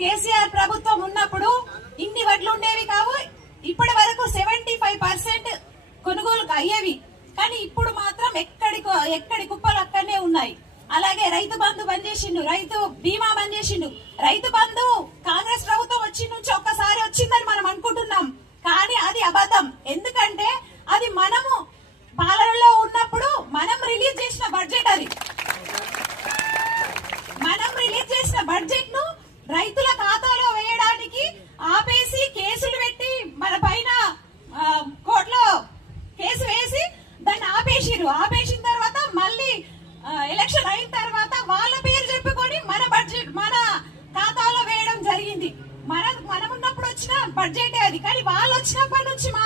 కేసీఆర్ ప్రభుత్వం ఉన్నప్పుడు ఇన్ని వడ్లు ఉండేవి కావు. ఇప్పటి వరకు సెవెంటీ ఫైవ్ పర్సెంట్ కొనుగోలు అయ్యేవి. కానీ ఇప్పుడు మాత్రం ఎక్కడి ఎక్కడి కుప్పలు అక్కడనే ఉన్నాయి. అలాగే రైతు బంధు బంద్ చేసిండు రైతు బీమా బంద్ చేసిండు. రైతు బంధు కాంగ్రెస్ బడ్జెట్ అది కానీ వాళ్ళు వచ్చినప్పటి నుంచి మా